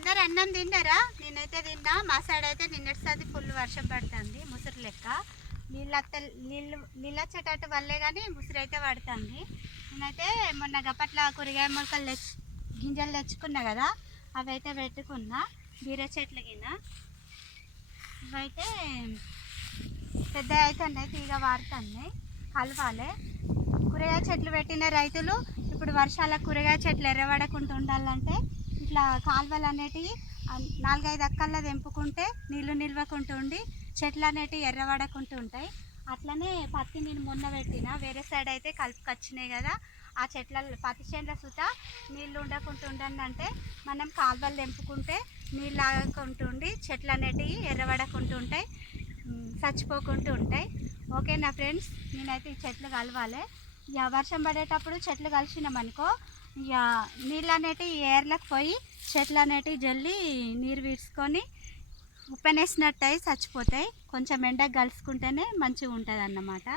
అందరు అన్నం తిన్నారా? నేనైతే తిన్నా. మా సైడ్ అయితే నిన్నటిసారి ఫుల్ వర్షం పడుతుంది, ముసురు లెక్క. నీళ్ళు వచ్చేటట్టు వల్లే కానీ ముసురు అయితే పడుతుంది. నేనైతే మొన్న గప్పట్ల కూరగాయ మొలకలు గింజలు తెచ్చుకున్నా కదా, అవి అయితే పెట్టుకున్నా. బీర చెట్లు కింద ఇవైతే పెద్ద అవుతున్నాయి, తీగ వాడుతున్నాయి, కలపాలి. కూరగాయ చెట్లు పెట్టిన రైతులు ఇప్పుడు వర్షాల కూరగాయ చెట్లు ఎర్రబడకుండా ఉండాలంటే ఇట్లా కాలువలు అనేటివి 4-5 అక్కల్లో తెంపుకుంటే నీళ్లు నిల్వకుంటూ ఉండి చెట్లు అనేటివి ఎర్రబడకుంటూ ఉంటాయి. అట్లనే పత్తి నేను మొన్న పెట్టిన, వేరే సైడ్ అయితే కలుపుకొచ్చినాయి కదా, ఆ చెట్ల పత్తి చేనుల సుత నీళ్ళు ఉండకుంటూ ఉండండి. మనం కాలువలు తెంపుకుంటే నీళ్ళు ఆగకుంటూ ఉండి చెట్లు అనేటివి ఎర్రబడకుంటూ ఉంటాయి, చచ్చిపోకుంటూ ఉంటాయి. ఓకేనా ఫ్రెండ్స్, నేనైతే ఈ చెట్లు కలవాలి. ఇక వర్షం పడేటప్పుడు చెట్లు కలిసినామనుకో, ఇక నీళ్ళు అనేటివి ఏర్లకు పోయి చెట్లు అనేటివి జల్లి నీరు వీడ్చుకొని ఉప్పెనేసినట్టు అయి చచ్చిపోతాయి. కొంచెం ఎండకు కలుసుకుంటేనే మంచిగా ఉంటుంది అన్నమాట.